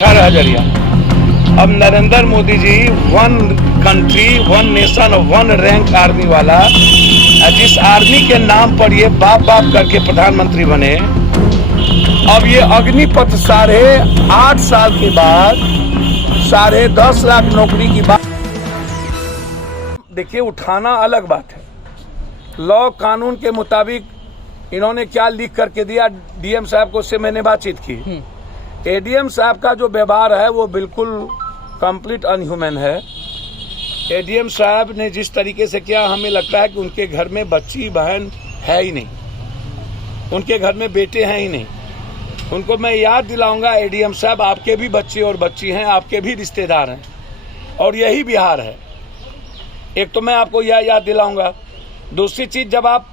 18,000। अब Narendra Modi ji one country one nation one rank army वाला, जिस आर्मी के नाम पर ये बाप बाप करके प्रधानमंत्री बने, अब ये अग्निपथ 8.5 साल के बाद 10.5 लाख नौकरी की बात देखिए, उठाना अलग बात है। लॉ कानून के मुताबिक इन्होंने क्या लिख करके दिया, डीएम साहब को उससे मैंने बातचीत की। एडीएम साहब का जो व्यवहार है वो बिल्कुल कंप्लीट अनह्यूमन है। एडीएम साहब ने जिस तरीके से किया, हमें लगता है कि उनके घर में बच्ची बहन है ही नहीं, उनके घर में बेटे हैं ही नहीं। उनको मैं याद दिलाऊंगा, एडीएम साहब आपके भी बच्चे और बच्ची हैं, आपके भी रिश्तेदार हैं, और यही बिहार है। एक तो मैं आपको यह याद दिलाऊंगा। दूसरी चीज, जब आप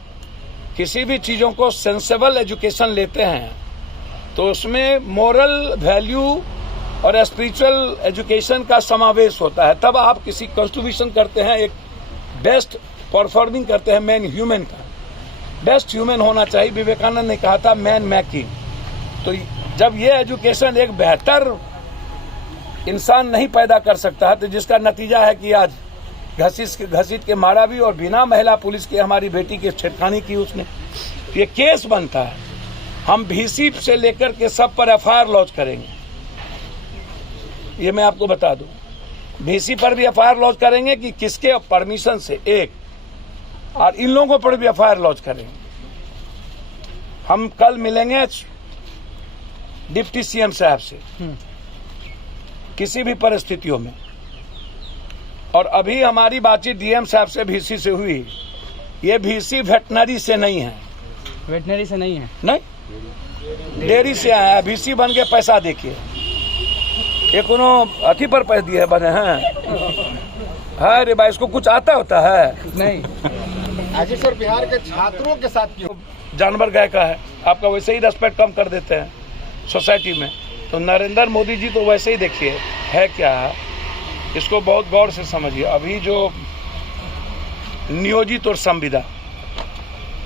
किसी भी चीजों को सेंसेबल एजुकेशन लेते हैं तो उसमें मोरल वैल्यू और स्पिरिचुअल एजुकेशन का समावेश होता है। तब आप किसी कॉन्स्टिट्यूशन करते हैं, एक बेस्ट परफॉर्मिंग करते हैं मैन ह्यूमन का। बेस्ट ह्यूमन होना चाहिए। विवेकानंद ने कहा था मैन मेकिंग। तो जब ये एजुकेशन एक बेहतर इंसान नहीं पैदा कर सकता है, तो जिसका नतीजा है कि आज घसीट के मारा भी, और बिना महिला पुलिस के हमारी बेटी की छेड़खानी की उसने, ये केस बनता है। हम भीसी से लेकर के सब पर एफआईआर लॉन्च करेंगे, ये मैं आपको बता दूं। भीसी पर भी एफआईआर लॉन्च करेंगे कि किसके परमिशन से, एक, और इन लोगों पर भी एफआईआर लॉन्च करेंगे। हम कल मिलेंगे डिप्टी सीएम साहब से किसी भी परिस्थितियों में, और अभी हमारी बातचीत डीएम साहब से भीसी से हुई। ये भीसी वेटनरी से नहीं है, वेटनरी से नहीं है, नहीं, डेयरी से आया है। भीसी बन के पैसा देखिए, ये कोनो अथी पर पैसा दिए बने हैं। अरे भाई, इसको कुछ आता होता है नहीं। आज सर बिहार के छात्रों के साथ क्यों जानवर गाय का है, आपका वैसे ही रेस्पेक्ट कम कर देते हैं सोसाइटी में। तो नरेंद्र मोदी जी तो वैसे ही देखिए है क्या है, इसको बहुत गौर से समझिए। अभी जो नियोजित और संविदा,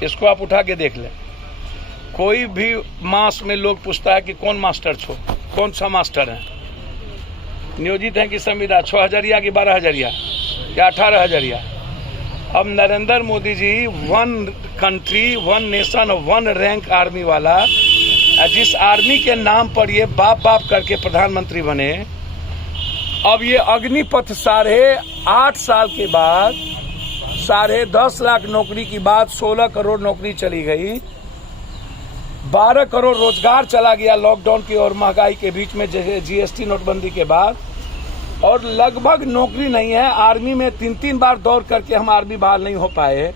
इसको आप उठा के देख लें। कोई भी मास में लोग पूछता है कि कौन मास्टर छो, कौन सा मास्टर है, नियोजित है कि संविदा, 6,000 की 12,000 या 18,000। अब Narendra Modi ji one country one nation one rank army वाला, जिस आर्मी के नाम पर ये बाप बाप करके प्रधानमंत्री बने, अब ये अग्निपथ 8.5 साल के बाद 10.5 लाख नौकरी की बात, 16 करोड़ नौकरी चली गई, 12 करोड़ रोजगार चला गया लॉकडाउन की और महंगाई के बीच में, जैसे जीएसटी नोटबंदी के बाद, और लगभग नौकरी नहीं है। आर्मी में 3 बार दौड़ करके हम आर्मी बहाल नहीं हो पाए।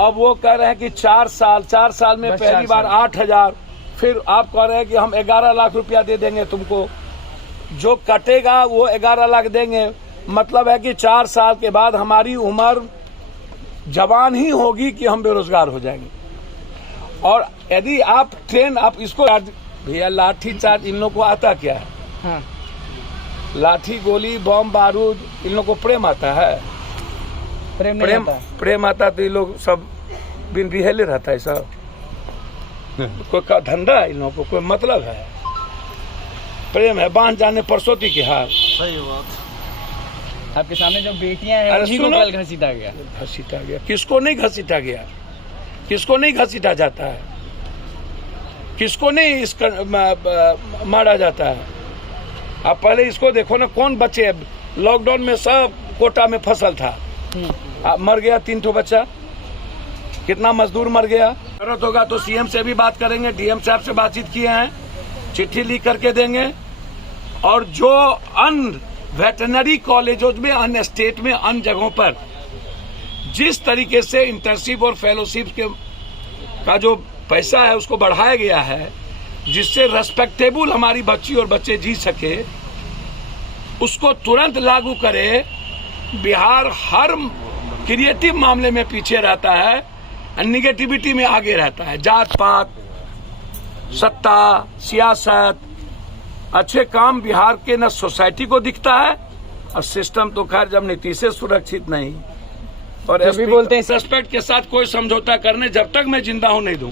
अब वो कह रहे हैं कि 4 साल में पहली बार 8,000, फिर आप कह रहे हैं कि हम 11 लाख रुपया दे देंगे तुमको, जो कटेगा वो 11 लाख देंगे। मतलब है कि 4 साल के बाद हमारी उम्र जवान ही होगी कि हम बेरोजगार हो जाएंगे। और यदि आप इसको भैया लाठी चार्ज इन लोगों को आता क्या है? हाँ। लाठी गोली बम बारूद इन लोगों को प्रेम आता है? प्रेम आता तो ये लोग सब बिन बिहेले रहता है सब। कोई का धंधा है इन लोगों को, कोई मतलब है? प्रेम है बांध जाने परसोती के हाल। सही बात। आपके सामने जो बेटियां हैं उन्हीं को कल घसीटा गया। किसको नहीं घसीटा गया? किसको नहीं घसीटा जाता है? किसको नहीं मारा जाता है? आप पहले इसको देखो ना, कौन बच्चे लॉकडाउन में सब कोटा में फसल था, मर गया 3 बच्चा, कितना मजदूर मर गया। जरूरत होगा तो सीएम से भी बात करेंगे, डीएम साहब से बातचीत किए हैं, चिट्ठी लिख करके देंगे। और जो अन्य वेटनरी कॉलेजों में, अन्य स्टेट में, अन्य जगहों पर जिस तरीके से इंटर्नशिप और फेलोशिप का जो पैसा है उसको बढ़ाया गया है, जिससे रेस्पेक्टेबल हमारी बच्ची और बच्चे जी सके, उसको तुरंत लागू करे। बिहार हर क्रिएटिव मामले में पीछे रहता है, निगेटिविटी में आगे रहता है। जात पात, सत्ता, सियासत, अच्छे काम बिहार के न सोसाइटी को दिखता है, और सिस्टम तो खैर जब नीति से सुरक्षित नहीं, और भी बोलते हैं सस्पेक्ट के साथ कोई समझौता करने जब तक मैं जिंदा हूं नहीं दूं।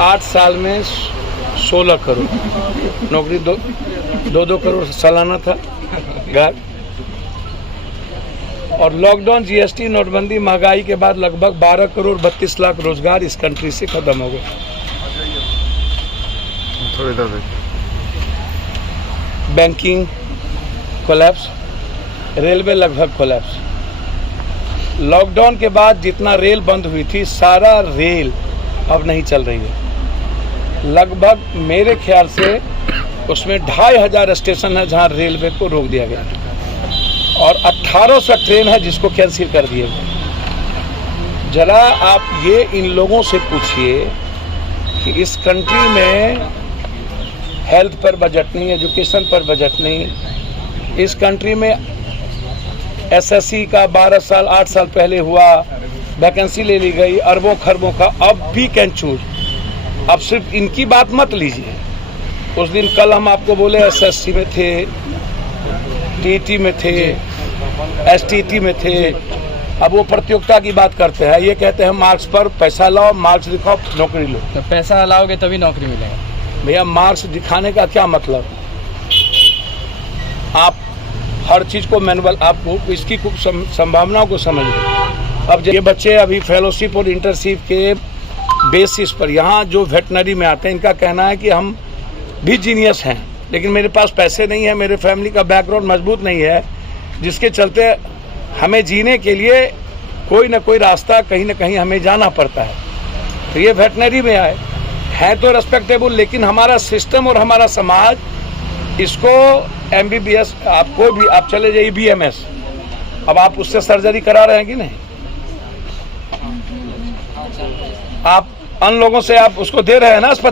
8 साल में 16 करोड़ नौकरी, 2 करोड़ सालाना था घर। और लॉकडाउन, जीएसटी, नोटबंदी, महंगाई के बाद लगभग 12 करोड़ 32 लाख रोजगार इस कंट्री से खत्म हो गए। थोड़ी देर बैंकिंग कोलैप्स, रेलवे लगभग कोलैप्स। लॉकडाउन के बाद जितना रेल बंद हुई थी, सारा रेल अब नहीं चल रही है। लगभग मेरे ख्याल से उसमें 2500 स्टेशन है जहां रेलवे को रोक दिया गया और 1800 ट्रेन है जिसको कैंसिल कर दिया गया। जरा आप ये इन लोगों से पूछिए कि इस कंट्री में हेल्थ पर बजट नहीं, एजुकेशन पर बजट नहीं। इस कंट्री में एसएससी का 12 साल 8 साल पहले हुआ, वैकेंसी ले ली गई अरबों खरबों का, अब भी कैंचूर। अब सिर्फ इनकी बात मत लीजिए। उस दिन कल हम आपको बोले एसएससी में थे, टीटी में थे, एसटीटी में थे, अब वो प्रतियोगिता की बात करते हैं। ये कहते हैं मार्क्स पर पैसा लाओ, मार्क्स दिखाओ नौकरी लो। तो पैसा लाओगे तभी नौकरी मिलेगा। भैया मार्क्स दिखाने का क्या मतलब? आप हर चीज को मैनुअल, आपको इसकी कुछ संभावनाओं को समझ लो। अब ये बच्चे अभी फेलोशिप और इंटर्नशिप के बेसिस पर यहाँ जो वेटनरी में आते हैं, इनका कहना है कि हम भी जीनियस हैं, लेकिन मेरे पास पैसे नहीं है, मेरे फैमिली का बैकग्राउंड मजबूत नहीं है, जिसके चलते हमें जीने के लिए कोई ना कोई रास्ता कहीं ना कहीं हमें जाना पड़ता है। तो ये वेटनरी में आए हैं तो रेस्पेक्टेबल, लेकिन हमारा सिस्टम और हमारा समाज इसको एमबीबीएस, आपको भी आप चले जाइए बीएमएस, अब आप उससे सर्जरी करा रहे हैं कि नहीं? आप अन लोगों से आप उसको दे रहे हैं ना अस्पताल।